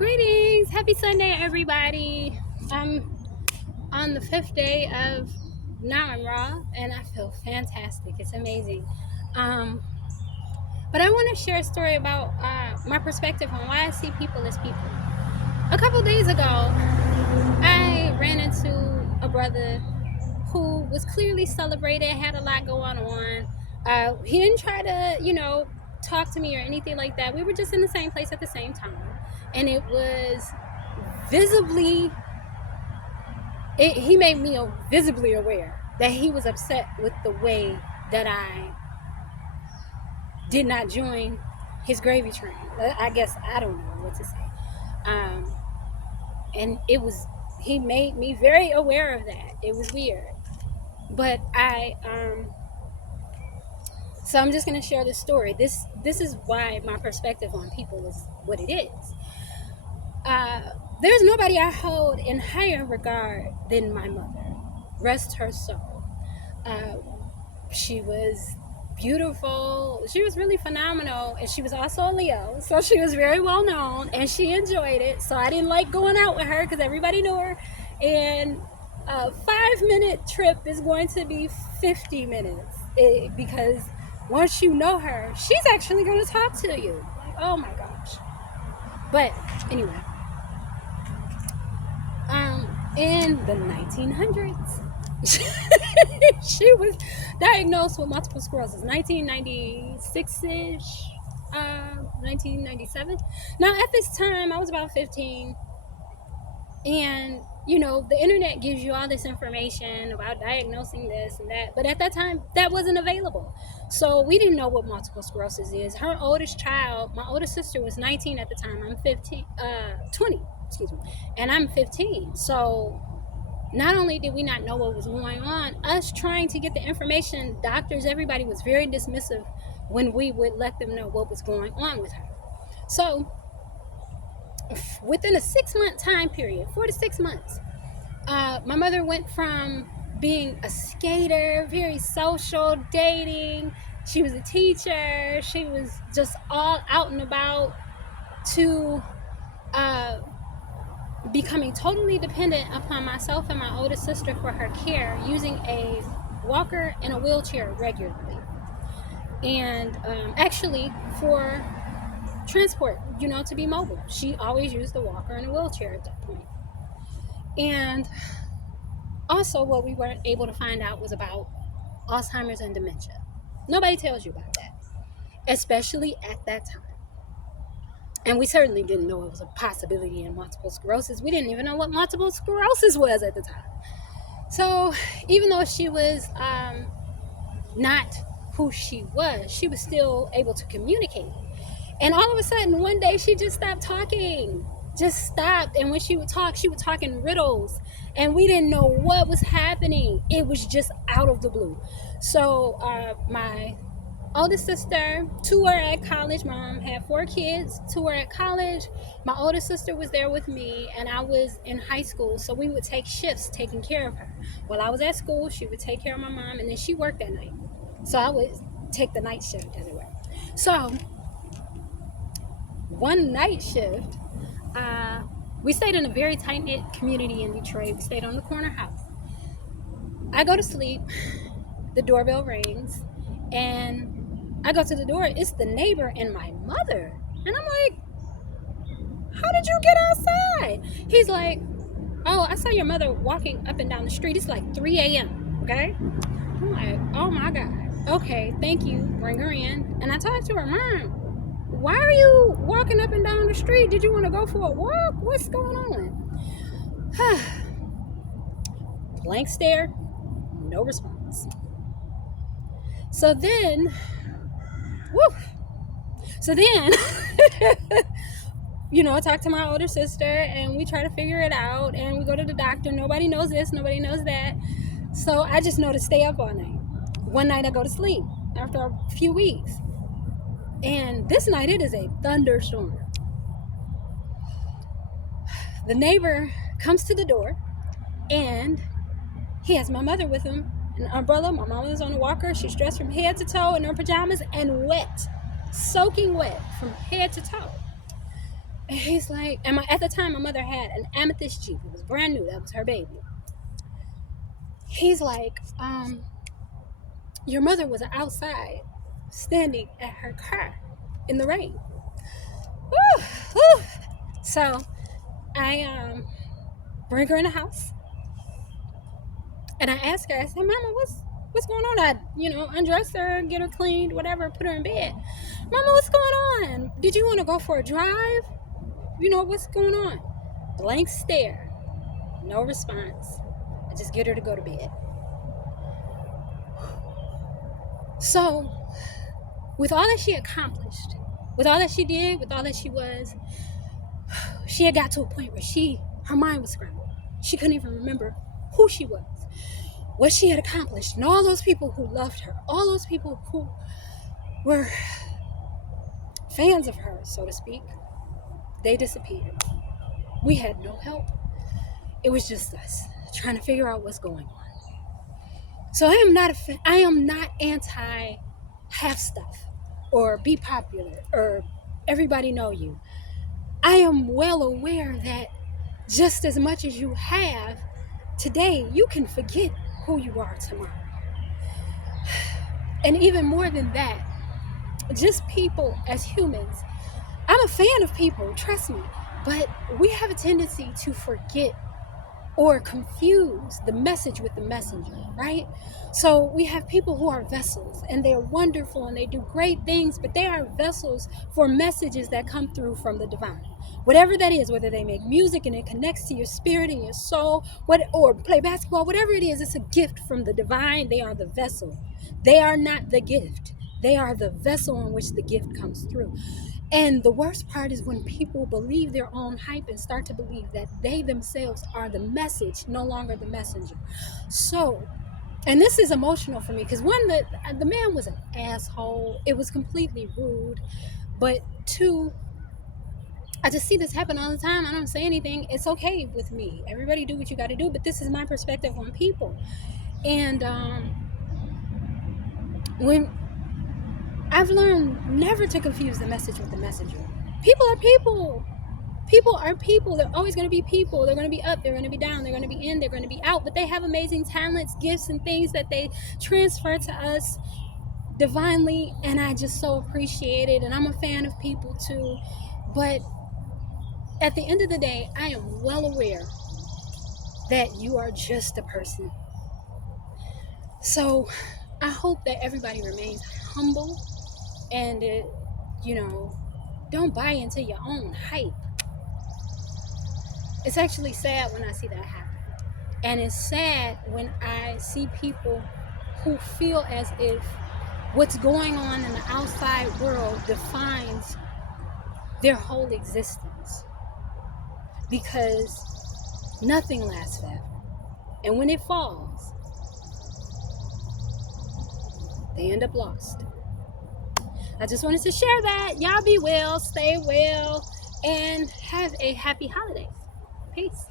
Greetings! Happy Sunday, everybody. I'm on the fifth day of Now I'm Raw, and I feel fantastic. It's amazing. Um, but I want to share a story about my perspective on why I see people as people. A couple days ago, I ran into a brother who was clearly celebrated, had a lot going on. He didn't try to, talk to me or anything like that. We were just in the same place at the same time. And it was visibly he made me visibly aware that he was upset with the way that I did not join his gravy train. I guess I don't know what to say. And he made me very aware of that. It was weird. But so I'm just going to share this story. This is why my perspective on people is what it is. There's nobody I hold in higher regard than my mother. Rest her soul. She was beautiful. She was really phenomenal, and she was also a Leo, so she was very well known, and she enjoyed it. So I didn't like going out with her because everybody knew her. And a 5-minute trip is going to be 50 minutes because once you know her, she's actually going to talk to you. Like, oh my gosh. But anyway, in the 1900s, she was diagnosed with multiple sclerosis, 1996-ish, 1997. Now, at this time, I was about 15, and the internet gives you all this information about diagnosing this and that, but at that time, that wasn't available. So we didn't know what multiple sclerosis is. Her oldest child, my oldest sister, was 19 at the time. I'm 20, excuse me, and I'm 15. So not only did we not know what was going on, us trying to get the information, doctors, everybody was very dismissive when we would let them know what was going on with her. So within a 6-month time period, 4 to 6 months, my mother went from being a skater, very social, dating. She was a teacher. She was just all out and about to becoming totally dependent upon myself and my oldest sister for her care, using a walker and a wheelchair regularly. And actually for transport, to be mobile. She always used the walker and a wheelchair at that point. And also what we weren't able to find out was about Alzheimer's and dementia. Nobody tells you about that, especially at that time. And we certainly didn't know it was a possibility in multiple sclerosis. We didn't even know what multiple sclerosis was at the time. So even though she was not who she was still able to communicate. And all of a sudden, one day, she just stopped talking. Just stopped. And when she would talk in riddles. And we didn't know what was happening. It was just out of the blue. So my oldest sister, 2 were at college. Mom had 4 kids. 2 were at college. My oldest sister was there with me, and I was in high school. So we would take shifts taking care of her. While I was at school, she would take care of my mom, and then she worked at night. So I would take the night shift, as it were. So one night shift, we stayed in a very tight-knit community in Detroit. We stayed on the corner house. I go to sleep. The doorbell rings, and I go to the door. It's the neighbor and my mother. And I'm like, how did you get outside? He's like, oh, I saw your mother walking up and down the street. It's like 3 a.m., okay? I'm like, oh, my God. Okay, thank you. Bring her in. And I talked to her, Mom, why are you walking up and down the street? Did you want to go for a walk? What's going on? Blank stare, no response. So then, I talk to my older sister, and we try to figure it out, and we go to the doctor. Nobody knows this, nobody knows that. So I just know to stay up all night. One night I go to sleep after a few weeks. And this night it is a thunderstorm. The neighbor comes to the door, and he has my mother with him, an umbrella. My mom is on a walker. She's dressed from head to toe in her pajamas and wet, soaking wet from head to toe. And he's like, and at the time, my mother had an Amethyst Jeep. It was brand new. That was her baby. He's like, your mother was outside standing at her car in the rain. Woo, woo. So I bring her in the house, and I asked her, I said, Mama, what's going on? I, undressed her, get her cleaned, whatever, put her in bed. Mama, what's going on? Did you want to go for a drive? What's going on? Blank stare, no response. I just get her to go to bed. So, with all that she accomplished, with all that she did, with all that she was, she had got to a point where her mind was scrambled. She couldn't even remember who she was, what she had accomplished, and all those people who loved her, all those people who were fans of her, so to speak, they disappeared. We had no help. It was just us trying to figure out what's going on. So I am not anti have stuff or be popular or everybody know you. I am well aware that just as much as you have today, you can forget who you are tomorrow. And even more than that, just people as humans, I'm a fan of people, trust me, but we have a tendency to forget or confuse the message with the messenger, right? So we have people who are vessels, and they're wonderful and they do great things, but they are vessels for messages that come through from the divine. Whatever that is, whether they make music and it connects to your spirit and your soul, or play basketball, whatever it is, it's a gift from the divine. They are the vessel. They are not the gift. They are the vessel in which the gift comes through. And the worst part is when people believe their own hype and start to believe that they themselves are the message, no longer the messenger. So, and this is emotional for me, because one, the man was an asshole. It was completely rude. But two, I just see this happen all the time. I don't say anything. It's okay with me. Everybody do what you got to do. But this is my perspective on people. And when I've learned never to confuse the message with the messenger. People are people. People are people. They're always going to be people. They're going to be up. They're going to be down. They're going to be in. They're going to be out. But they have amazing talents, gifts, and things that they transfer to us divinely. And I just so appreciate it. And I'm a fan of people too. But at the end of the day, I am well aware that you are just a person. So I hope that everybody remains humble. And don't buy into your own hype. It's actually sad when I see that happen. And it's sad when I see people who feel as if what's going on in the outside world defines their whole existence. Because nothing lasts forever. And when it falls, they end up lost. I just wanted to share that. Y'all be well, stay well, and have a happy holiday. Peace.